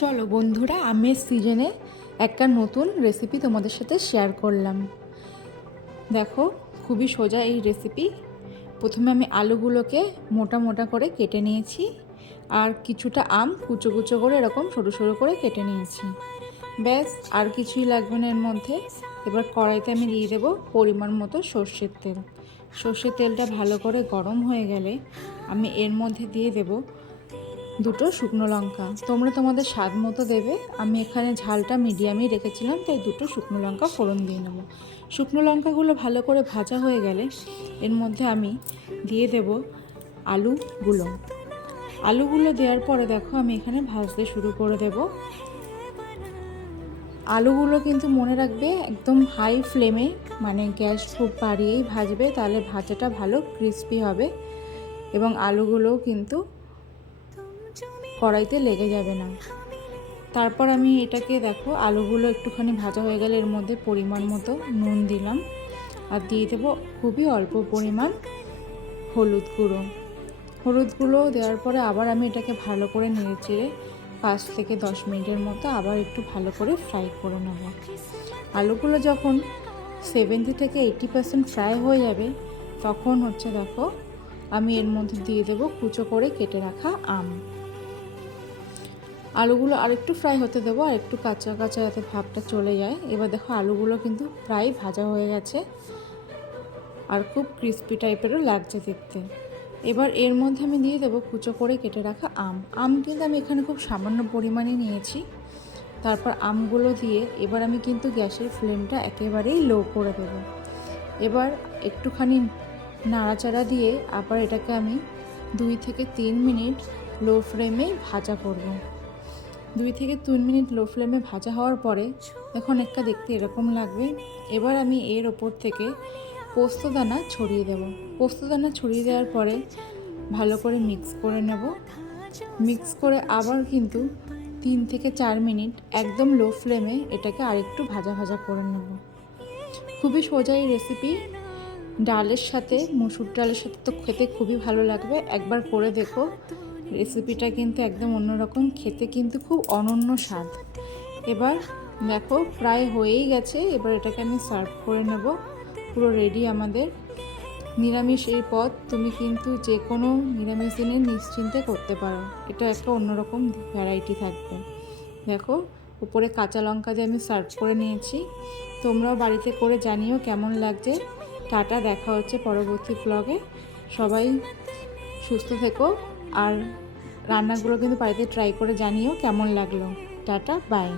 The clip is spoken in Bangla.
চলো বন্ধুরা, আমের সিজনে একটা নতুন রেসিপি তোমাদের সাথে শেয়ার করলাম। দেখো, খুবই সোজা এই রেসিপি। প্রথমে আমি আলুগুলোকে মোটা মোটা করে কেটে নিয়েছি, আর কিছুটা আম কুচো কুচো করে এরকম সরু সরু করে কেটে নিয়েছি। ব্যাস, আর কিছুই লাগবে না এর মধ্যে। এবার কড়াইতে আমি দিয়ে দেবো পরিমাণ মতো সর্ষের তেল। সর্ষের তেলটা ভালো করে গরম হয়ে গেলে আমি এর মধ্যে দিয়ে দেবো দুটো শুকনো লঙ্কা। তোমরা তোমাদের স্বাদ মতো দেবে। আমি এখানে ঝালটা মিডিয়ামই রেখেছিলাম, তাই দুটো শুকনো লঙ্কা ফোড়ন দিয়ে নেব। শুকনো লঙ্কাগুলো ভালো করে ভাজা হয়ে গেলে এর মধ্যে আমি দিয়ে দেব আলুগুলো দেওয়ার পরে দেখো আমি এখানে ভাজতে শুরু করে দেব। আলুগুলো কিন্তু মনে রাখবে একদম হাই ফ্লেমে, মানে গ্যাস খুব বাড়িয়েই ভাজবে, তাহলে ভাজাটা ভালো ক্রিস্পি হবে এবং আলুগুলোও কিন্তু কড়াইতে লেগে যাবে না। তারপর আমি এটাকে দেখো, আলুগুলো একটুখানি ভাজা হয়ে গেলে এর মধ্যে পরিমাণ মতো নুন দিলাম, আর দিয়ে দেবো খুবই অল্প পরিমাণ হলুদ গুঁড়ো দেওয়ার পরে আবার আমি এটাকে ভালো করে নেড়েচেড়ে 5 থেকে 10 মিনিটের মতো আবার একটু ভালো করে ফ্রাই করে নেব। আলুগুলো যখন 70 থেকে 80% ফ্রাই হয়ে যাবে, তখন দেখো আমি এর মধ্যে দিয়ে দেবো কুচো করে কেটে রাখা আম। আলুগুলো আরেকটু ফ্রাই হতে দেবো, আর একটু কাঁচা কাঁচা যাতে ভাবটা চলে যায়। এবার দেখো আলুগুলো কিন্তু প্রায় ভাজা হয়ে গেছে, আর খুব ক্রিস্পি টাইপেরও লাগছে দেখতে। এবার এর মধ্যে আমি দিয়ে দেবো কুচো করে কেটে রাখা আম কিন্তু আমি এখানে খুব সামান্য পরিমাণে নিয়েছি। তারপর আমগুলো দিয়ে এবার আমি কিন্তু গ্যাসের ফ্লেমটা একেবারেই লো করে দেবো। এবার একটুখানি নাড়াচাড়া দিয়ে আবার এটাকে আমি 2 থেকে 3 মিনিট লো ফ্লেমে ভাজা করব। 2 থেকে 3 মিনিট লো ফ্লেমে ভাজা হওয়ার পরে এখন একটা দেখতে এরকম লাগবে। এবার আমি এর ওপর থেকে পোস্তদানা ছড়িয়ে দেব। পোস্তদানা ছড়িয়ে দেওয়ার পরে ভালো করে মিক্স করে নেব। মিক্স করে আবার কিন্তু 3 থেকে 4 মিনিট একদম লো ফ্লেমে এটাকে আরেকটু ভাজা ভাজা করে নেব। খুবই সোজা এই রেসিপি। ডালের সাথে, মসুর ডালের সাথে তো খেতে খুবই ভালো লাগবে। একবার করে দেখো, রেসিপিটা কিন্তু একদম অন্যরকম, খেতে কিন্তু খুব অনন্য স্বাদ। এবার দেখো প্রায় হয়েই গেছে। এবার এটাকে আমি সার্ভ করে নেব। পুরো রেডি আমাদের নিরামিষ এই পদ। তুমি কিন্তু যে কোনো নিরামিষ দিনে নিশ্চিন্তে করতে পারো। এটা একটা অন্যরকম ভ্যারাইটি থাকবে। দেখো, উপরে কাঁচা লঙ্কা দিয়ে আমি সার্ভ করে নিয়েছি। তোমরাও বাড়িতে করে জানিও কেমন লাগছে। টাটা, দেখা হচ্ছে পরবর্তী ব্লগে। সবাই সুস্থ থেকো, আর রান্নাগুলো কিন্তু বাড়িতে ট্রাই করে জানিও কেমন লাগলো। Tata, by.